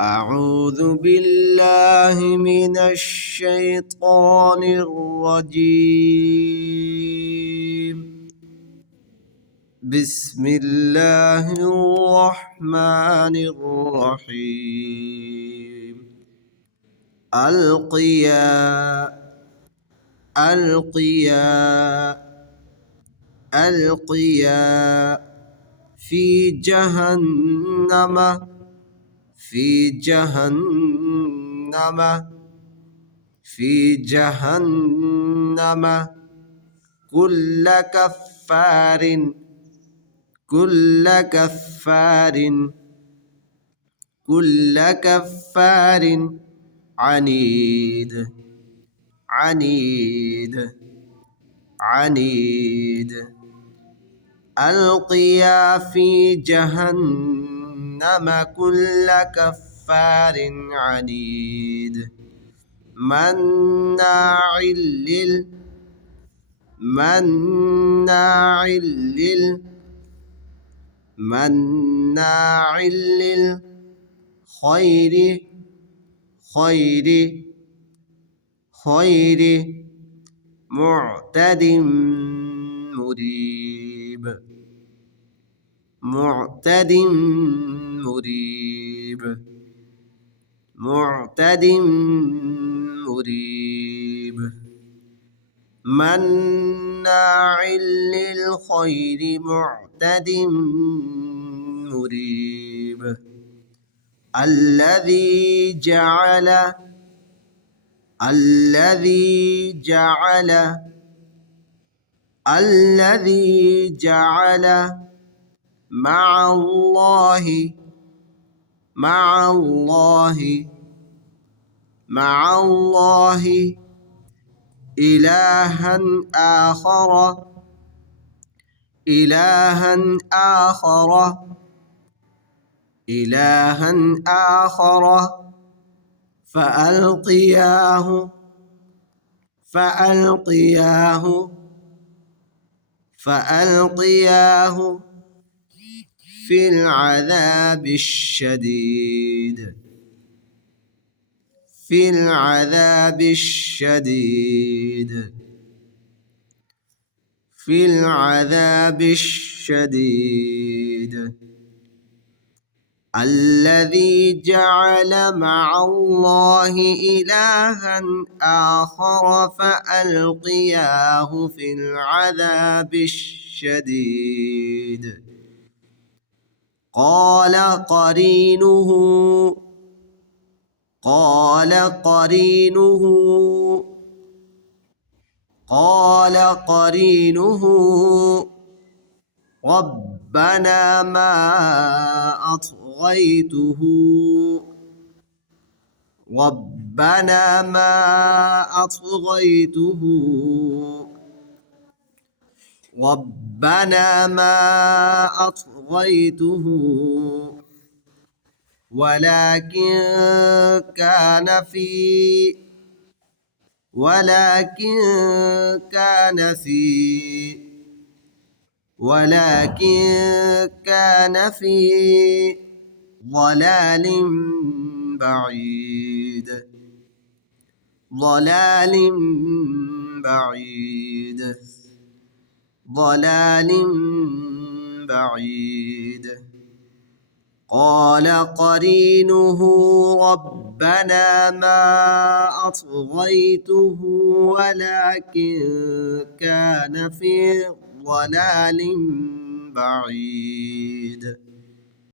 أعوذ بالله من الشيطان الرجيم. بسم الله الرحمن الرحيم. ألقيا في جهنم كل كفار عنيد. ألقيا في جهنم كل كفار عنيد مناع للخير معتد مريب. مناع للخير معتد مريب. الذي جعل مع الله إلها آخر فألقياه في العذاب الشديد. الذي جعل مع الله إلها آخر فألقياه في العذاب الشديد. قال قرينه ربنا ما أطغيته ولكن كان في ضلال بعيد. قال قرينه ربنا ما أطغيته ولكن كان في ضلال بعيد.